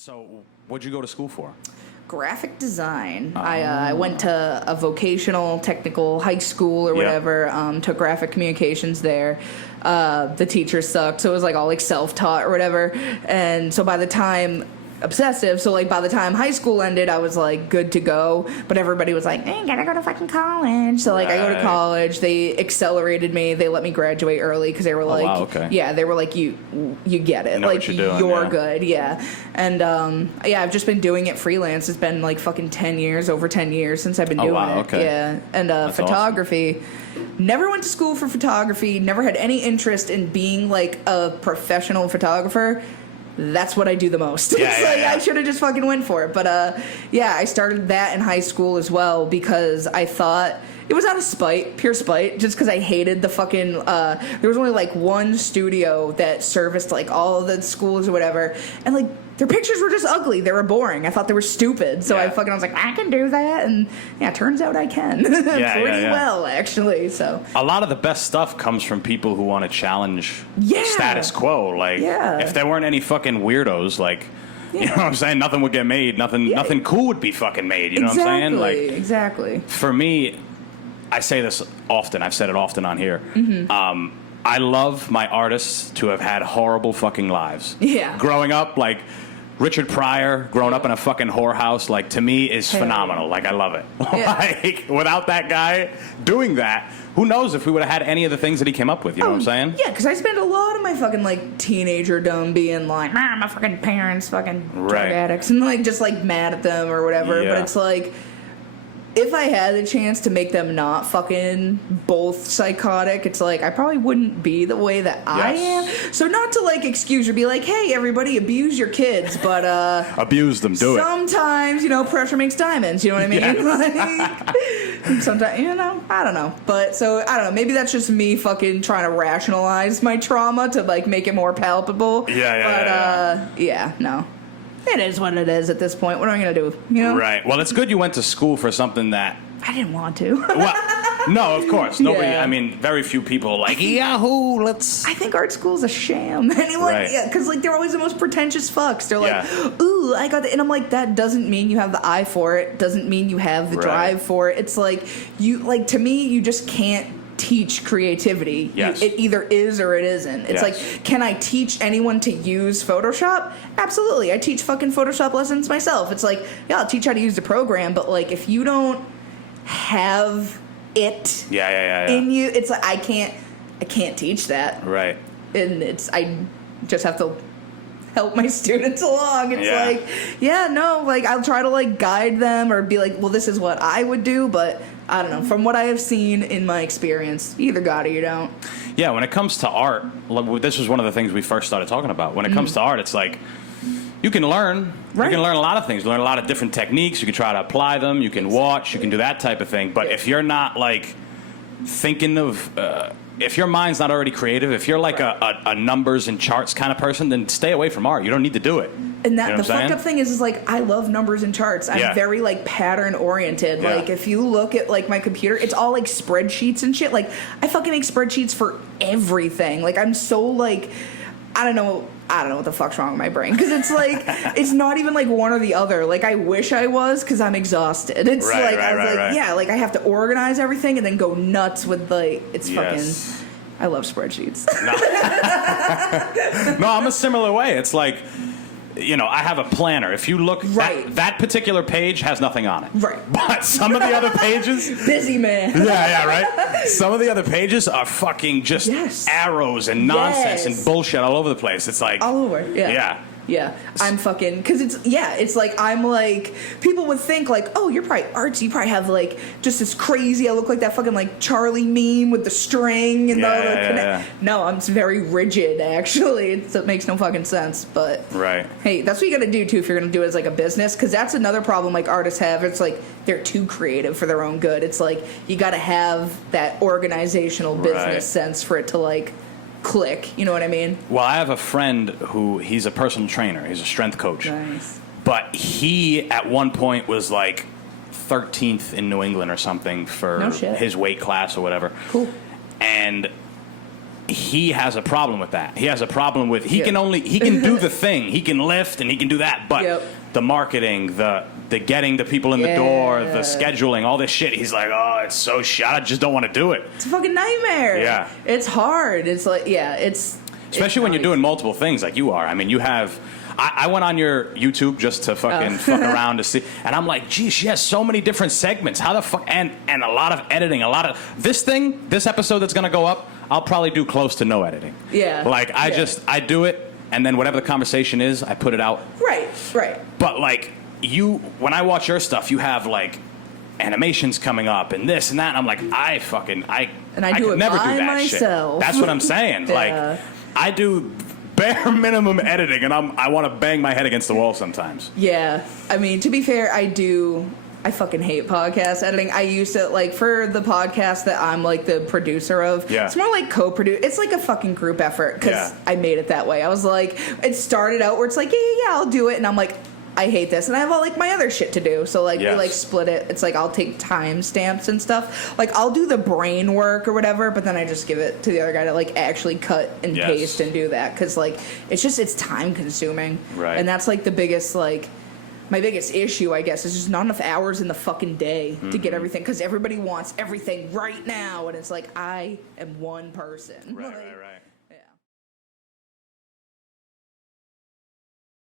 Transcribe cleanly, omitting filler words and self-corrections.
So, what'd you go to school for? Graphic design. I went to a vocational technical high school or whatever, took graphic communications there. The teachers sucked, so it was like all like self-taught or whatever. And so by the time obsessive, so like by the time high school ended, I was like good to go, but everybody was like, you gotta go to fucking college. So like I go to college, they accelerated me, they let me graduate early because they were like, yeah, they were like, you get it, like you're good, and I've just been doing it freelance. It's been like fucking 10 years, over 10 years since I've been doing it. And that's photography. Awesome. Never went to school for photography, never had any interest in being like a professional photographer. That's what I do the most. I should have just fucking went for it. But I started that in high school as well because I thought it was out of spite, pure spite, just because I hated the fucking, there was only like one studio that serviced like all of the schools or whatever. And like their pictures were just ugly. They were boring. I thought they were stupid. So I was like, I can do that. And yeah, turns out I can. Pretty well, actually. So a lot of the best stuff comes from people who want to challenge status quo. Like, if there weren't any fucking weirdos, like, you know what I'm saying? Nothing would get made. Nothing cool would be fucking made. You know what I'm saying? Like, exactly. For me, I say this often. I've said it often on here. I love my artists to have had horrible fucking lives. Growing up, like Richard Pryor, growing up in a fucking whorehouse, like to me is phenomenal. Like I love it. Like without that guy doing that, who knows if we would have had any of the things that he came up with, you know what I'm saying? Yeah, because I spent a lot of my fucking, like, teenagerdom being like, my fucking parents fucking drug addicts, and, like, just, like, mad at them or whatever. But it's like, if I had the chance to make them not fucking both psychotic, it's like, I probably wouldn't be the way that I am. So not to, like, excuse or be like, hey, everybody, abuse your kids, but, abuse them, do sometimes, you know, pressure makes diamonds, you know what I mean? Like, sometimes, you know, I don't know. But, so, I don't know, maybe that's just me fucking trying to rationalize my trauma to, like, make it more palpable. No. It is what it is at this point. What am I going to do? You know? Right. Well, it's good you went to school for something that... I didn't want to. Well, no, of course. Nobody, I mean, very few people are like, yahoo, let's... I think art school's a sham. Anyone? Yeah, because, like, they're always the most pretentious fucks. They're like, ooh, I got the... And I'm like, that doesn't mean you have the eye for it. Doesn't mean you have the drive for it. It's like, to me, you just can't teach creativity. It either is or it isn't. It's like, can I teach anyone to use Photoshop? Absolutely. I teach fucking Photoshop lessons myself. It's like, I'll teach how to use the program, but like if you don't have it in you, it's like I can't teach that. Right. And I just have to help my students along. It's like, I'll try to like guide them or be like, well, this is what I would do, but I don't know. From what I have seen in my experience, you either got it or you don't. Yeah, when it comes to art, this was one of the things we first started talking about. When it comes to art, it's like you can learn. You can learn a lot of things. Learn a lot of different techniques. You can try to apply them. You can watch. You can do that type of thing. But if you're not like thinking of... if your mind's not already creative, if you're like a numbers and charts kind of person, then stay away from art. You don't need to do it. And that the fucked up thing is like I love numbers and charts. I'm very like pattern oriented. Like if you look at like my computer, it's all like spreadsheets and shit. Like I fucking make spreadsheets for everything. Like I'm so like I don't know what the fuck's wrong with my brain because it's like it's not even like one or the other. Like I wish I was because I'm exhausted. It's like I have to organize everything and then go nuts with like it's fucking. I love spreadsheets. No, I'm a similar way. It's like. You know, I have a planner. If you look, that particular page has nothing on it. Right. But some of the other pages... Busy man. Right? Some of the other pages are fucking just arrows and nonsense and bullshit all over the place. It's like... All over, Yeah, I'm fucking, because it's like, I'm like, people would think like, oh, you're probably artsy, you probably have like, just this crazy, I look like that fucking like Charlie meme with the string and No, I'm very rigid, actually, it makes no fucking sense, but, hey, that's what you gotta do too if you're gonna do it as like a business, because that's another problem like artists have, it's like, they're too creative for their own good, it's like, you gotta have that organizational business sense for it to like, click, you know what I mean? Well, I have a friend who he's a personal trainer. He's a strength coach. Nice. But he at one point was like 13th in New England or something for his weight class or whatever. Cool. And he has a problem with that. He has a problem with he can do the thing. He can lift and he can do that, but the marketing, the getting the people in the door, the scheduling, all this shit. He's like, oh, it's so shit. I just don't want to do it. It's a fucking nightmare. Yeah, it's hard. It's like especially when you're doing multiple things like you are. I mean, you have. I went on your YouTube just to fucking fuck around to see, and I'm like, geez, she has so many different segments. How the fuck? And a lot of editing, a lot of this episode that's gonna go up, I'll probably do close to no editing. Yeah. Like I do it, and then whatever the conversation is, I put it out. Right. But like when I watch your stuff, you have like animations coming up and this and that. And I'm like, I do it never by do that myself. Shit. That's what I'm saying. Like I do bare minimum editing, and I want to bang my head against the wall sometimes. Yeah. I mean, to be fair, I fucking hate podcast editing. I used to, like, for the podcast that I'm, like, the producer of, it's more like co-produce. It's like a fucking group effort, because I made it that way. I was like, it started out where it's like, yeah, I'll do it, and I'm like, I hate this, and I have all, like, my other shit to do. So, like, we, like, split it. It's like I'll take timestamps and stuff. Like, I'll do the brain work or whatever, but then I just give it to the other guy to, like, actually cut and paste and do that. Because, like, it's time consuming. Right. And that's, like, the biggest, like, my biggest issue, I guess, is just not enough hours in the fucking day to get everything. Because everybody wants everything right now. And it's like, I am one person. Right.